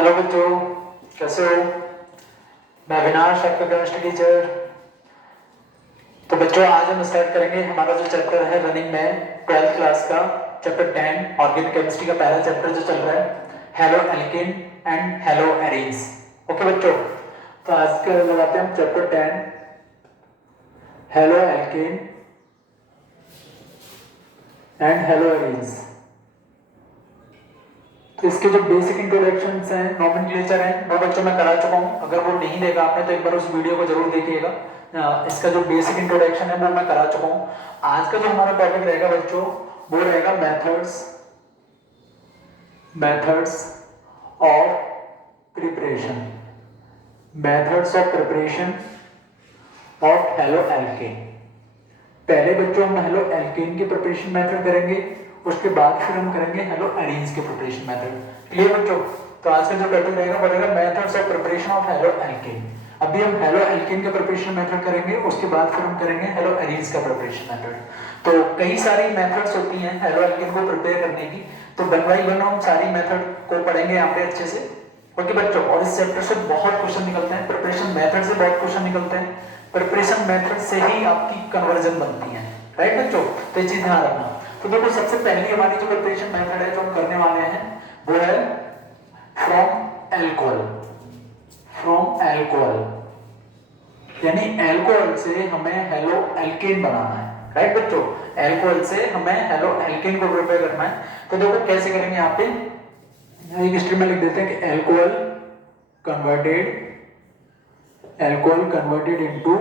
Hello बच्चों, कैसे हो? मैं अविनाश, आपका केमिस्ट्री टीचर। तो बच्चों, आज हम स्टार्ट करेंगे हमारा जो चैप्टर है रनिंग में 12th क्लास का चैप्टर 10 ऑर्गेनिक केमिस्ट्री का पहला चैप्टर जो चल रहा है halo alkane and hello arenes. Okay बच्चों, तो आज के लगाते हैं हम chapter 10 halo alkane and hello arenes. तो इसके जो बेसिक इंट्रोडक्शंस हैं, नोमेनक्लेचर हैं, वो बच्चों मैं करा चुका हूँ। अगर वो नहीं देखा आपने तो एक बार उस वीडियो को जरूर देखिएगा। इसका जो बेसिक इंट्रोडक्शन है वो मैं करा चुका हूँ। आज का जो हमारा टॉपिक रहेगा बच्चों वो रहेगा methods of preparation of halo alkane. पहले बच्चों हम हेलो एल्केन की प्रिपरेशन मेथड करेंगे, उसके बाद फिर हम करेंगे हेलो एरीन्स के प्रिपरेशन मेथड। क्लियर बच्चों? तो आज का जो टॉपिक रहेगा वो रहेगा methods of preparation of halo alkane. अभी हम हेलो एल्केन का प्रिपरेशन मेथड करेंगे, उसके बाद फिर हम करेंगे हेलो एरीन्स का प्रिपरेशन मेथड। तो कई सारी मेथड्स होती हैं हेलो एल्केन को प्रिपेयर करने की, तो वन बाई वन हम सारी मेथड को पढ़ेंगे यहाँ पे अच्छे से। ओके बच्चों, और इस चैप्टर से बहुत क्वेश्चन निकलते हैं, प्रिपरेशन मेथड से बहुत क्वेश्चन निकलते हैं, प्रिपरेशन मेथड से ही आपकी कन्वर्जन बनती है। राइट बच्चों? तो ये चीज ध्यान रखना। तो देखो, सबसे पहली हमारी जो प्रिपरेशन मेथड है जो हम करने वाले हैं वो है फ्रॉम एल्कोहल, यानी एल्कोहल से हमें हेलो एल्केन बनाना है। राइट बच्चों? एल्कोहल से हमें हेलो एल्केन को प्रिपेयर करना है। तो देखो कैसे करेंगे, यहाँ पे एक स्ट्रीम में लिख देते हैं कि alcohol converted into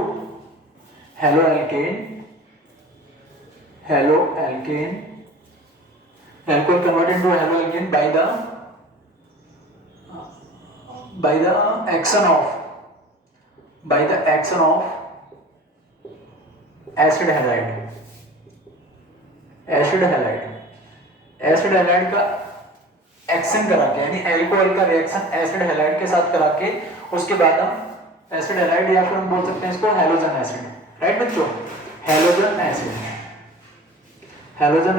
hello alcohol converted into halo alkane by the action of acid halide का एक्शन करा के, यानी एल्कोहल का रिएक्शन एसिड हैलाइड के साथ करा के, उसके बाद हम एसिड हैलाइड या फिर हम बोल सकते हैं इसको हैलोजन एसिड। राइट बच्चों? Halogen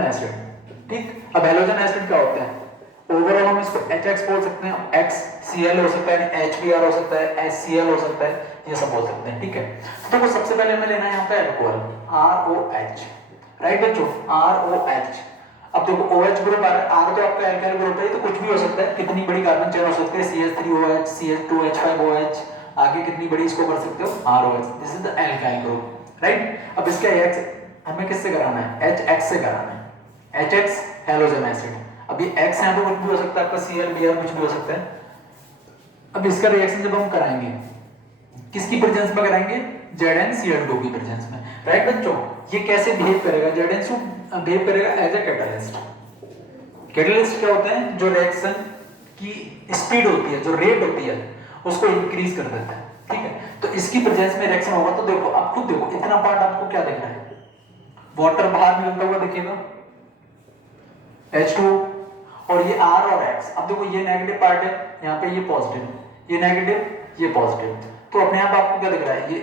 acid. ठीक, अब हैलोजन एसिड क्या होता है? ओवरऑल हम इसको HX बोल सकते हैं, HCl हो सकता है, HBr हो सकता है, HCl हो सकता है, ये सब बोल सकते हैं। ठीक है, तो वो सबसे पहले हमें लेना है यहाँ पे एल्कोहल ROH। राइट बच्चों? ROH। अब देखो OH ग्रुप आ रहा है, R तो आपका एल्काइल ग्रुप है, तो कुछ भी हो सकता है, कितनी बड़ी कार्बन चेन हो सकती है, CH3OH, CH2H5OH, आगे कितनी बड़ी इसको कर सकते हो, ROH। This is the alkyl group. Right? अब इसका हमें किससे कराना है? HX से कराना है, HX हैलोजन एसिड। अभी X है तो कुछ भी हो सकता है, आपका ClBr कुछ भी हो सकता है। अब इसका रिएक्शन जब हम कराएंगे, किसकी प्रेजेंस में कराएंगे? ZnCl2 की प्रेजेंस में। राइट बच्चों? ये कैसे बिहेव करेगा? ZnCl बिहेव करेगा एज ए कैटलिस्ट। कैटलिस्ट क्या होता है? जो रिएक्शन की स्पीड होती है, जो रेट होती है, उसको इंक्रीज कर देता है। ठीक है, तो इसकी प्रेजेंस में रिएक्शन होगा। तो देखो, आप खुद देखो, इतना पार्ट आपको क्या दिख रहा है? वाटर बाहर निकलता हुआ दिखेगा, H2, और ये R और X। अब देखो, ये नेगेटिव पार्ट है, यहाँ पे ये पॉजिटिव, ये नेगेटिव, ये पॉजिटिव। तो अपने आप आपको क्या दिख रहा है? ये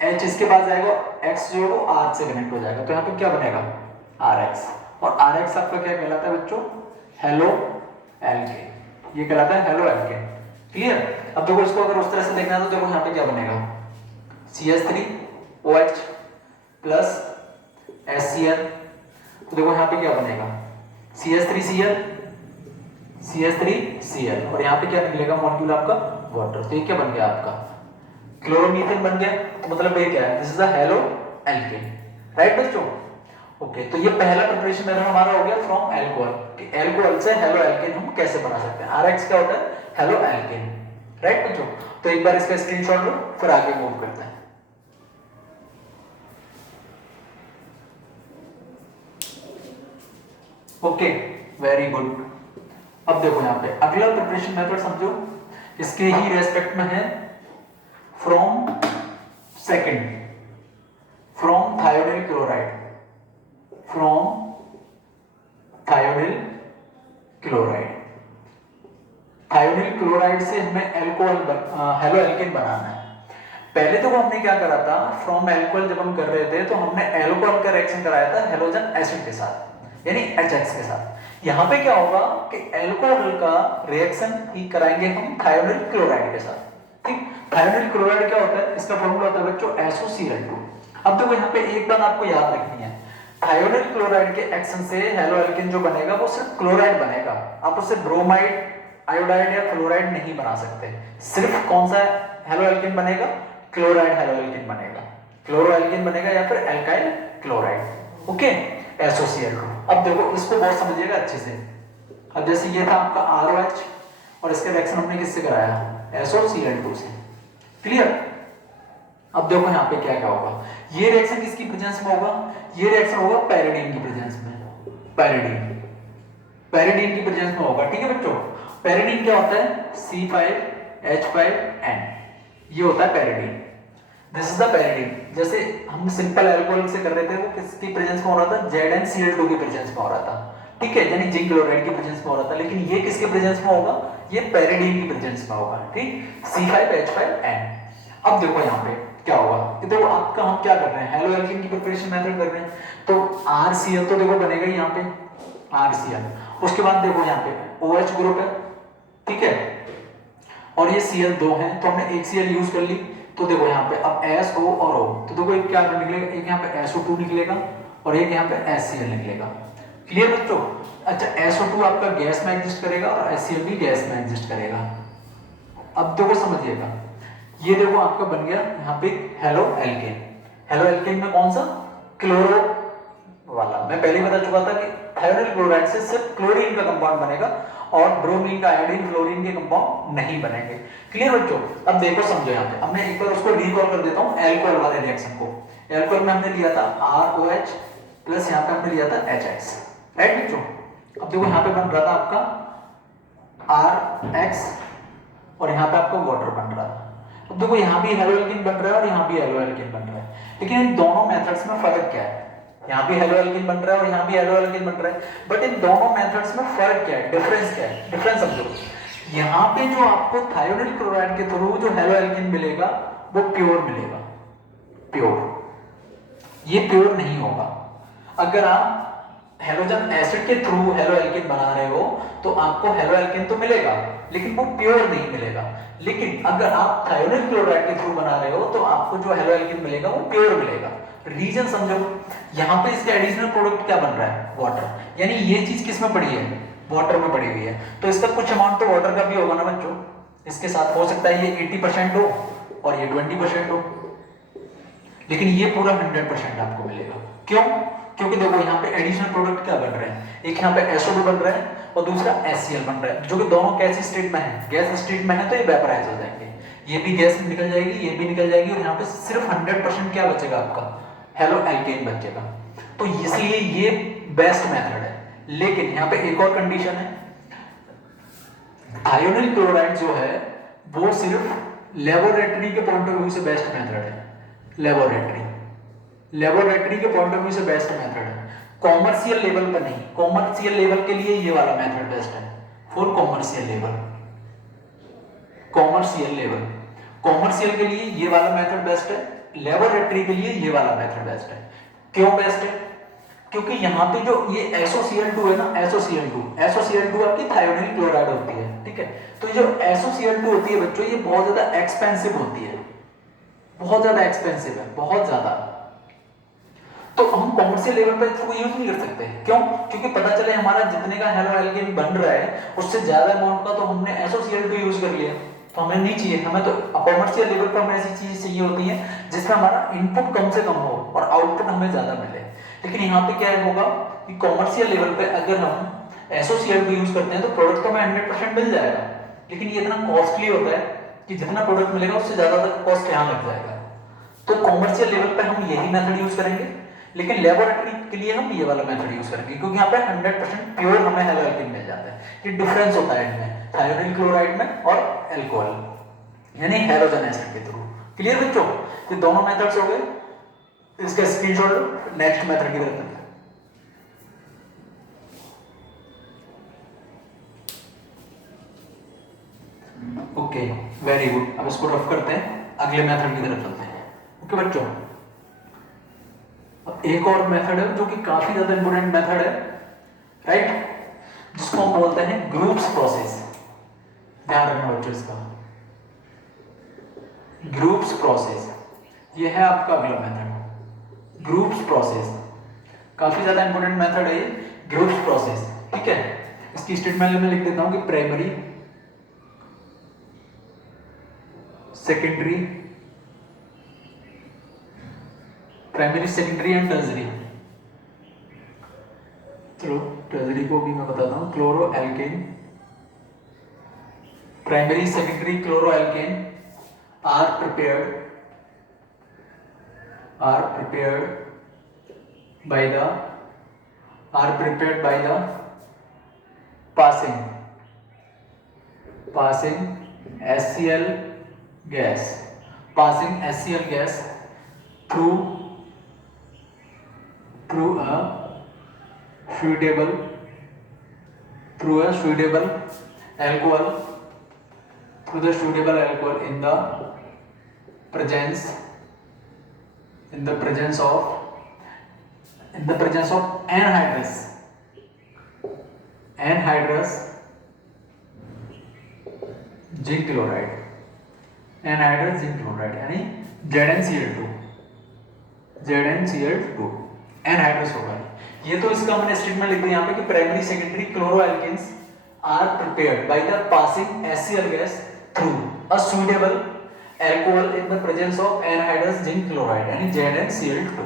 H इसके पास जाएगा, X जो है वो R से कनेक्ट हो जाएगा, तो यहाँ पे क्या बनेगा? RX। और RX आपका क्या कहलाता है बच्चों? Halo alkane. ये कहलाता है हेलो एल्केन। क्लियर? अब देखो, इसको अगर उस तरह से देखना है तो देखो यहाँ पे क्या बनेगा? CH3OH plus HCl। तो देखो यहाँ पे क्या बनेगा? CH3Cl, और यहाँ पे क्या निकलेगा मॉलिक्यूल आपका? वाटर। तो ये क्या बन गया आपका? क्लोरोमीथेन बन गया। तो मतलब ये क्या है? This is a halo alkane. Right बच्चों? ओके, तो ये पहला प्रिपरेशन मेथड हमारा हो गया फ्रॉम एल्कोहल, कि एल्कोहल से हेलो एल्केन हम कैसे बना सकते हैं। RX क्या होता है? Halo alkane. राइट बच्चों? तो एक बार इसका स्क्रीनशॉट लो, फिर आगे मूव करते हैं। Okay, very good. अब देखो, यहाँ पे अगला प्रिपरेशन मेथड समझो, इसके ही रेस्पेक्ट में है फ्रॉम थायोडिल क्लोराइड से हमें हेलो एल्केन बनाना है। पहले तो हमने क्या करा था, फ्रॉम एल्कोहल जब हम कर रहे थे तो हमने एल्कोहल का रिएक्शन कराया था हेलोजन एसिड के साथ, यानी HX के साथ। यहाँ पे क्या होगा कि एल्कोहल का रिएक्शन ही कराएंगे हम थायोनिल क्लोराइड के साथ, ठीक। थायोनिल क्लोराइड क्या होता है, इसका फॉर्मूला होता है बच्चों SOCl2। अब देखो यहाँ पे एक बात आपको याद रखनी है, थायोनिल क्लोराइड के एक्शन से हेलो एल्केन जो बनेगा वो सिर्फ क्लोराइड बनेगा, आप उससे ब्रोमाइड, आयोडाइड या क्लोराइड नहीं बना सकते। सिर्फ कौन सा हेलो एल्केन बनेगा, क्लोराइड हेलो एल्केन बनेगा, क्लोरो एल्केन बनेगा या फिर एल्काइल क्लोराइड। Okay, SOCl2। अब देखो इसको बहुत समझिएगा अच्छे से। अब जैसे ये था आपका ROH और इसका रिएक्शन हमने किससे कराया, SOCl2 से, क्लियर। अब देखो यहाँ पे क्या क्या होगा, ये रिएक्शन किसकी प्रेजेंस में होगा, ये रिएक्शन होगा पैरिडीन की प्रेजेंस में, पैरिडीन की प्रेजेंस में होगा, ठीक है बच्चों। पैरिडीन क्या होता है, C5H5N, ये होता है पैरिडीन, दिस इज द पैरिडीन। जैसे हम सिंपल अल्कोहल से कर रहे थे वो किसकी प्रेजेंस में हो रहा था, ZnCl2 की प्रेजेंस में हो रहा था, ठीक है, यानी जिंक क्लोराइड की प्रेजेंस में हो रहा था, लेकिन ये किसके प्रेजेंस में होगा, ये पैरिडीन की प्रेजेंस में होगा, ठीक, C5H5N। अब देखो यहाँ पे क्या होगा, कि देखो आपका हम क्या कर रहे हैं, हेलो एल्केन की प्रिपरेशन मेथड कर रहे हैं, तो RCl तो देखो बनेगा ही यहाँ पे RCl, उसके बाद देखो यहाँ पे OH ग्रुप है, ठीक है, और ये Cl2 है, तो हमने एक Cl यूज कर ली, तो देखो यहाँ पे अब SO और O, तो देखो एक क्या निकलेगा, एक यहाँ पे SO2 निकलेगा और एक यहाँ पे HCl निकलेगा, क्लियर बच्चों। अच्छा, SO2 आपका गैस में एग्जिस्ट करेगा और HCl भी गैस में एग्जिस्ट करेगा। अब देखो समझिएगा, ये देखो आपका बन गया यहाँ पे हेलो एल्केन, हेलो एल्केन में कौन सा, क्लोरो वाला, मैं पहले बता चुका था कि थायोनिल क्लोराइड से सिर्फ क्लोरीन का कंपाउंड बनेगा और ब्रोमीन का, आयोडीन, फ्लोरीन के कंपाउंड नहीं बनेंगे, क्लियर बच्चों। अब देखो समझो यहाँ पे, अब मैं एक बार उसको रिकॉल कर देता हूँ एल्कोहल वाले रिएक्शन को। एल्कोहल में हमने लिया था ROH प्लस यहाँ पे हमने लिया था HX, राइट बच्चों। अब देखो यहाँ पे बन रहा था आपका RX और यहाँ पे आपका वाटर बन रहा था। अब देखो यहाँ भी हेलो एल्केन बन रहा है और यहाँ भी हेलो एल्केन बन रहा है, लेकिन इन दोनों मेथड्स में फर्क क्या है, यहाँ भी हेलो एल्केन बन रहा है और यहाँ भी हेलो एल्केन बन रहा है, बट इन दोनों मेथड्स में फर्क क्या है, डिफरेंस क्या है, डिफरेंस समझो। यहाँ पे जो आपको थायोनिल क्लोराइड के थ्रू जो हेलो एल्केन मिलेगा वो प्योर मिलेगा, प्योर, ये प्योर नहीं होगा। अगर आप हेलोजन एसिड के थ्रू हेलो एल्केन बना रहे हो तो आपको हेलो एल्केन तो मिलेगा लेकिन वो प्योर नहीं मिलेगा, लेकिन अगर आप थायोनिल क्लोराइड के थ्रू बना रहे हो तो आपको जो हेलो एल्केन मिलेगा वो प्योर मिलेगा। रीजन समझो, यहाँ पे इसके एडिशनल प्रोडक्ट क्या बन रहा है, वाटर, यानी ये चीज किस में पड़ी है, वाटर में पड़ी हुई है, तो इसका कुछ अमाउंट तो वाटर का भी होगा ना बच्चों, इसके साथ हो सकता है ये 80% हो और ये 20% हो, लेकिन ये पूरा 100% आपको मिलेगा। क्यों, क्योंकि देखो यहाँ पे एडिशनल प्रोडक्ट क्या बन रहे हैं, एक यहाँ पे SO2 बन रहा है और दूसरा HCl बन रहा है, जो कि दोनों कैसी स्टेट में है, गैस स्टेट में है, तो ये वेपराइज हो जाएंगे, ये भी गैस में निकल जाएगी, ये भी निकल जाएगी, और यहाँ पे सिर्फ 100% क्या बचेगा आपका, हेलो एल्केन बचेगा। तो इसलिए ये बेस्ट मेथड है, लेकिन यहाँ पे एक और कंडीशन है, थायोनिल क्लोराइड जो है वो सिर्फ लेबोरेटरी के पॉइंट ऑफ व्यू से बेस्ट मेथड है, लेबोरेटरी के पॉइंट ऑफ व्यू से बेस्ट मेथड है, कॉमर्शियल लेवल पर नहीं। कॉमर्शियल लेवल के लिए ये वाला मेथड बेस्ट है, फॉर कॉमर्शियल लेवल, कॉमर्शियल के लिए ये वाला मेथड बेस्ट है, लेबोरेटरी के लिए ये वाला मेथड बेस्ट है। क्यों बेस्ट है, क्योंकि यहाँ पे जो ये SOCl2 है ना, SOCl2 आपकी थायोनिल क्लोराइड होती है, ठीक है, तो जो SOCl2 होती है बच्चों, ये बहुत ज्यादा एक्सपेंसिव होती है, बहुत ज्यादा एक्सपेंसिव है, बहुत ज्यादा, तो हम कॉमर्शियल लेवल पे इसको यूज नहीं कर सकते। क्यों, क्योंकि पता चले हमारा जितने का हेलो एल्केन बन रहा है उससे ज्यादा अमाउंट का तो हमने SOCl2 यूज कर लिया, तो हमें नहीं चाहिए, हमें तो कॉमर्शियल लेवल पर हमें ऐसी चीजें चाहिए होती हैं जिसमें हमारा इनपुट कम से कम हो और आउटपुट हमें ज्यादा मिले। लेकिन यहाँ पे क्या होगा कि कॉमर्शियल लेवल पे अगर हम SOCl2 यूज करते हैं तो प्रोडक्ट तो हमें 100% मिल जाएगा, लेकिन ये इतना कॉस्टली होता है कि जितना प्रोडक्ट मिलेगा उससे ज्यादा कॉस्ट यहाँ लग जाएगा। तो कॉमर्शियल लेवल पे हम यही मेथड यूज करेंगे, लेकिन लेबोरेटरी के लिए हम ये वाला मेथड यूज करेंगे, क्योंकि यहाँ पे 100% प्योर हमें हेलो एल्केन मिल जाता है। ये डिफरेंस होता है इनमें, थायोनिल क्लोराइड में और अल्कोहल, यानी हेलोजन एसिड के थ्रू। क्लियर बच्चों, ये दोनों मेथड्स हो गए, इसका स्क्रीनशॉट लो, नेक्स्ट मेथड की तरफ। Okay, very good. अब इसको रफ करते हैं, अगले मेथड की तरफ चलते हैं। ओके बच्चों, एक और मेथड है जो कि काफी ज्यादा इंपोर्टेंट मेथड है, राइट। इसको हम बोलते हैं ग्रुप्स प्रोसेस। ध्यान रखना बच्चों इसका, ग्रुप्स प्रोसेस ये है आपका अगला मेथड, ग्रुप्स प्रोसेस। काफी ज्यादा इंपॉर्टेंट मेथड है ये ग्रुप्स प्रोसेस, ठीक है। इसकी स्टेटमेंट में लिख देता हूं कि primary, secondary, primary, secondary and tertiary. चलो टर्सरी को भी मैं बताता हूं, chloroalkane, primary secondary chloroalkane are prepared by the passing HCl gas, through a suitable alcohol, in the presence of anhydrous zinc chloride यानी ZnCl2 anhydrous होगा। ये तो इसका हमने स्टेटमेंट लिख दिया यहाँ पे कि primary secondary chloroalkanes are prepared by the passing HCl gas through a suitable alcohol in the presence of anhydrous zinc chloride यानी ZnCl2।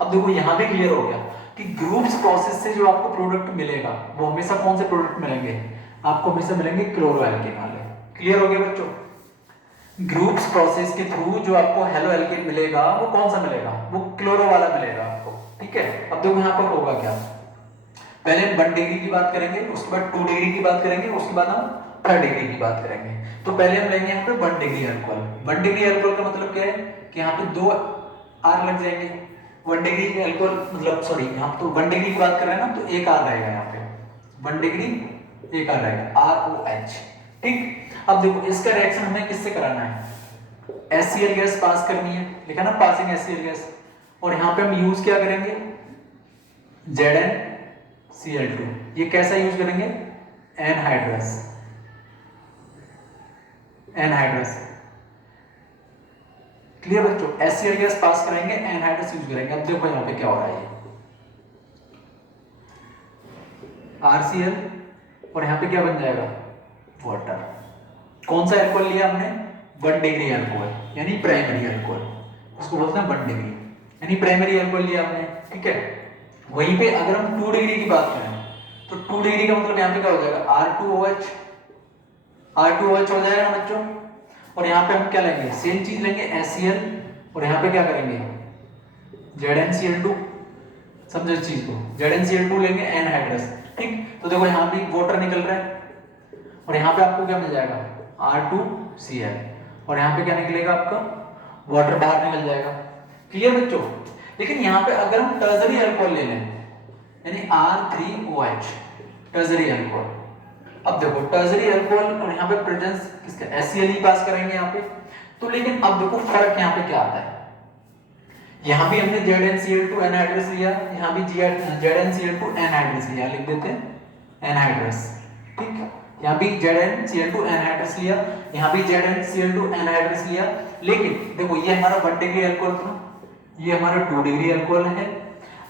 अब देखो यहाँ पे क्लियर हो गया कि ग्रुप्स प्रोसेस से जो आपको प्रोडक्ट मिलेगा वो हमेशा कौन से प्रोडक्ट मिलेंगे, आपको हमेशा मिलेंगे क्लोरो एल्केन वाले। क्लियर हो गया बच्चों? ग्रुप्स प्रोसेस के थ्रू जो आपको हेलो एल्केन मिलेगा वो कौन सा मिलेगा, वो क्लोरो वाला मिलेगा आपको, ठीक है। अब देखो यहाँ पर होगा क्या, पहले 1 डिग्री की बात करेंगे, उसके बाद 2 डिग्री की बात करेंगे, उसके बाद हम 3 डिग्री की बात करेंगे। तो पहले हम लेंगे यहाँ पे 1 डिग्री अल्कोहल। 1 डिग्री अल्कोहल का मतलब क्या है कि यहाँ पे 2 आर लग जाएंगे। 1 डिग्री अल्कोहल मतलब सॉरी यहाँ तो 1 डिग्री की बात कर रहे हैं ना, तो 1 आर रहेगा यहाँ पे, 1 डिग्री 1 आर रहेगा, ROH, ठीक। अब देखो इसका रिएक्शन हमें किससे कराना है, HCl गैस पास करनी है, लिखा ना पासिंग HCl गैस, और यहाँ पे हम यूज क्या करेंगे, ZnCl2। ये कैसा यूज करेंगे, एनहाइड्रस। क्लियर बच्चों? HCl गैस पास कराएंगे, एनहाइड्रस यूज करेंगे। अब देखो यहाँ पे क्या हो रहा है, RCl और यहाँ पे क्या बन जाएगा, वाटर। कौन सा अल्कोहल लिया हमने, 1 डिग्री अल्कोहल यानी प्राइमरी अल्कोहल, उसको बोलते हैं 1 डिग्री यानी प्राइमरी अल्कोहल लिया हमने, ठीक है। वहीं पे अगर हम 2 डिग्री की बात करें तो 2 डिग्री का मतलब यहाँ पे क्या हो जाएगा, R2OH हो जाएगा ना बच्चों। और यहाँ पे हम क्या लेंगे, सेम चीज लेंगे HCl, और यहाँ पे क्या करेंगे, ZnCl2। समझो इस चीज को, ZnCl2 लेंगे एनहाइड्रस, ठीक। तो देखो यहाँ भी वाटर निकल रहा है, और यहाँ पे आपको क्या मिल जाएगा, R2Cl, और यहाँ पे क्या निकलेगा आपका, वाटर बाहर निकल जाएगा। क्लियर बच्चों? लेकिन यहाँ पे अगर हम टर्सरी अल्कोहल ले लें यानी R3OH टर्सरी अल्कोहल, अब देखो टर्सरी अल्कोहल और यहाँ पे प्रेजेंस किसका, HCl ही पास करेंगे यहाँ पे। तो लेकिन अब देखो फर्क यहाँ पे क्या आता है, यहाँ भी हमने ZnCl2 एनहाइड्रस लिया, यहाँ भी ZnCl2 एनहाइड्रस लिया, लिख देते हैं एनहाइड्रस, ठीक। यहाँ भी ZnCl2 एनहाइड्रस लिया, यहाँ भी ZnCl2 एनहाइड्रस लिया। लेकिन देखो ये हमारा 1 डिग्री अल्कोहल था, ये हमारा 2 डिग्री अल्कोहल है।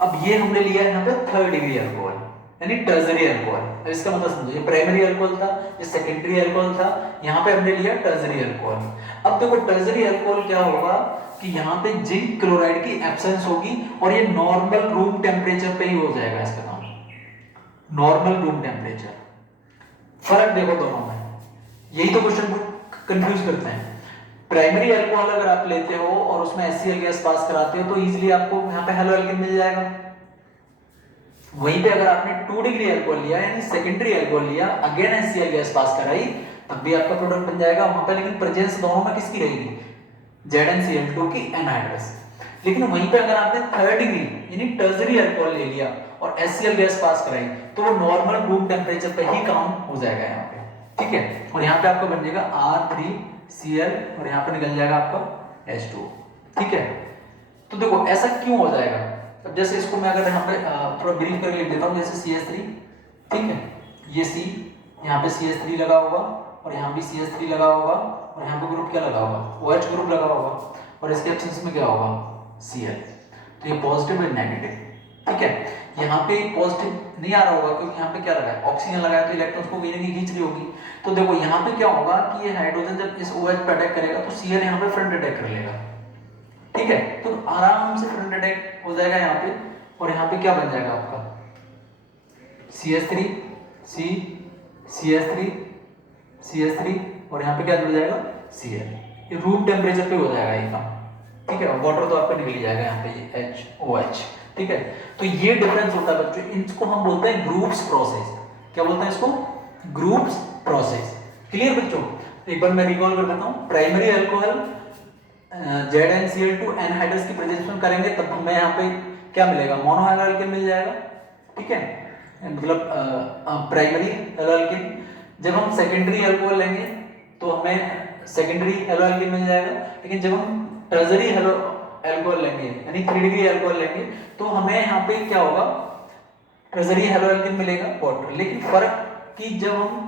अब ये हमने लिया यहाँ पे 3 डिग्री अल्कोहल यानी टर्सरी अल्कोहल। अब इसका मतलब समझो, ये प्राइमरी अल्कोहल था, ये सेकेंडरी अल्कोहल था, यहाँ पे हमने लिया टर्सरी अल्कोहल। अब देखो टर्सरी अल्कोहल क्या होगा कि यहाँ पे जिंक क्लोराइड की एब्सेंस होगी, और ये नॉर्मल रूम टेम्परेचर पे ही हो जाएगा इसका काम, नॉर्मल रूम टेम्परेचर। फर्क देखो दोनों में, यही तो क्वेश्चन को कंफ्यूज करते हैं। प्राइमरी अल्कोहल अगर आप लेते हो और उसमें HCl गैस पास कराते हो तो इजीली आपको यहाँ पे हेलो एल्केन मिल जाएगा। वहीं पे अगर आपने 2 डिग्री अल्कोहल लिया यानी सेकेंडरी अल्कोहल लिया, अगेन HCl गैस पास कराई, तब भी आपका प्रोडक्ट बन जाएगा वहां पे, लेकिन प्रेजेंस दोनों में किसकी रहेगी, ZnCl2 की एनहाइड्रस। लेकिन वहीं पे अगर आपने 3 डिग्री यानी टर्सरी अल्कोहल ले लिया और HCl गैस पास कराई तो वो नॉर्मल रूम टेम्परेचर पे ही काम हो जाएगा यहाँ पे, ठीक है। और यहाँ पे आपका बन जाएगा R3Cl और यहाँ पे निकल जाएगा आपका H2, ठीक है। तो देखो ऐसा क्यों हो जाएगा, अब जैसे इसको मैं अगर यहाँ पे थोड़ा ब्रीफ करके लिख देता हूँ, जैसे CH3, ठीक है, ये C, यहाँ पे CH3 लगा होगा और यहाँ भी CH3 लगा होगा और यहाँ पे ग्रुप क्या लगा होगा, OH ग्रुप लगा होगा और इसके एब्सेंस में क्या होगा, Cl। तो ये पॉजिटिव है नेगेटिव, ठीक है। यहाँ पे पॉजिटिव नहीं आ रहा होगा क्योंकि यहाँ पे क्या लगा है, ऑक्सीजन लगा है, तो इलेक्ट्रॉन्स को कहीं ना कहीं खींच रही होगी। तो देखो यहाँ पे क्या होगा कि ये हाइड्रोजन जब इस OH पे अटैक करेगा तो Cl यहाँ पे फ्रंट अटैक कर लेगा, ठीक है। तो आराम से फ्रंट अटैक हो जाएगा यहाँ पे और यहाँ पे क्या बन जाएगा आपका CH3 C CH3 CH3 और यहाँ पे क्या जुड़ जाएगा Cl। ये रूम टेम्परेचर पे हो जाएगा ये काम, ठीक है। वाटर तो आपका निकल जाएगा यहाँ पे ये HOH, ठीक है। तो ये डिफरेंस होता है बच्चों, इसको हम बोलते हैं ग्रुप्स प्रोसेस। क्या बोलते हैं इसको, ग्रुप्स प्रोसेस। क्लियर बच्चों, एक बार मैं रिकॉल कर देता हूँ। प्राइमरी अल्कोहल ZnCl2 एनहाइड्रस की प्रेजेंस में करेंगे तब हमें यहाँ पे क्या मिलेगा, मोनोहाइड्रोल मिल जाएगा, ठीक है, मतलब प्राइमरी एल्कोहल। जब हम सेकेंडरी अल्कोहल लेंगे तो हमें सेकेंडरी एल्कोहल मिल जाएगा, लेकिन जब हम टर्शरी अल्कोहल लेंगे यानी 3 डिग्री अल्कोहल लेंगे तो हमें यहाँ पे क्या होगा, टर्शरी एल्कोहल मिलेगा वाटर। लेकिन फर्क कि जब हम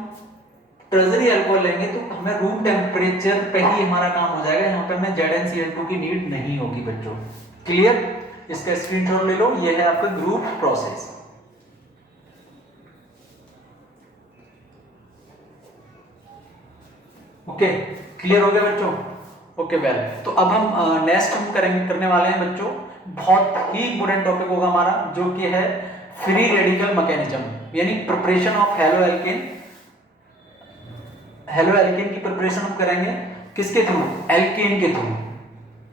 टर्शरी अल्कोहल लेंगे तो हमें रूम टेम्परेचर पे ही हमारा काम हो जाएगा, यहाँ पे हमें ZnCl2 की नीड नहीं होगी बच्चों। क्लियर, इसका स्क्रीनशॉट ले लो, ये है आपका ग्रुप प्रोसेस। ओके, क्लियर हो गया बच्चों। ओके वेल, तो अब हम नेक्स्ट हम करने वाले हैं बच्चों, बहुत ही इंपोर्टेंट टॉपिक होगा हमारा जो कि है फ्री रेडिकल मैकेनिज्म, यानी preparation of halo alkane. Halo alkane की प्रिपरेशन हम करेंगे किसके थ्रू, एल्केन के थ्रू।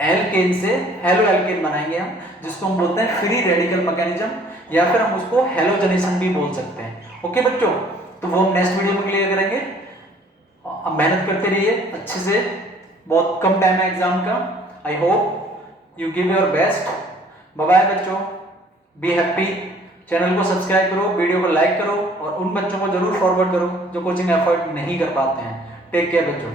एल्केन से हेलो एल्केन बनाएंगे हम, जिसको हम बोलते हैं फ्री रेडिकल मैकेनिज्म, या फिर हम उसको हेलोजनेशन भी बोल सकते हैं। ओके बच्चों, तो वो हम नेक्स्ट वीडियो में क्लियर करेंगे। अब मेहनत करते रहिए अच्छे से, बहुत कम टाइम है एग्जाम का। I hope you give your best. Bye bye बच्चों, बी हैप्पी। चैनल को सब्सक्राइब करो, वीडियो को लाइक करो और उन बच्चों को जरूर फॉरवर्ड करो जो कोचिंग एफर्ट नहीं कर पाते हैं। टेक केयर बच्चों।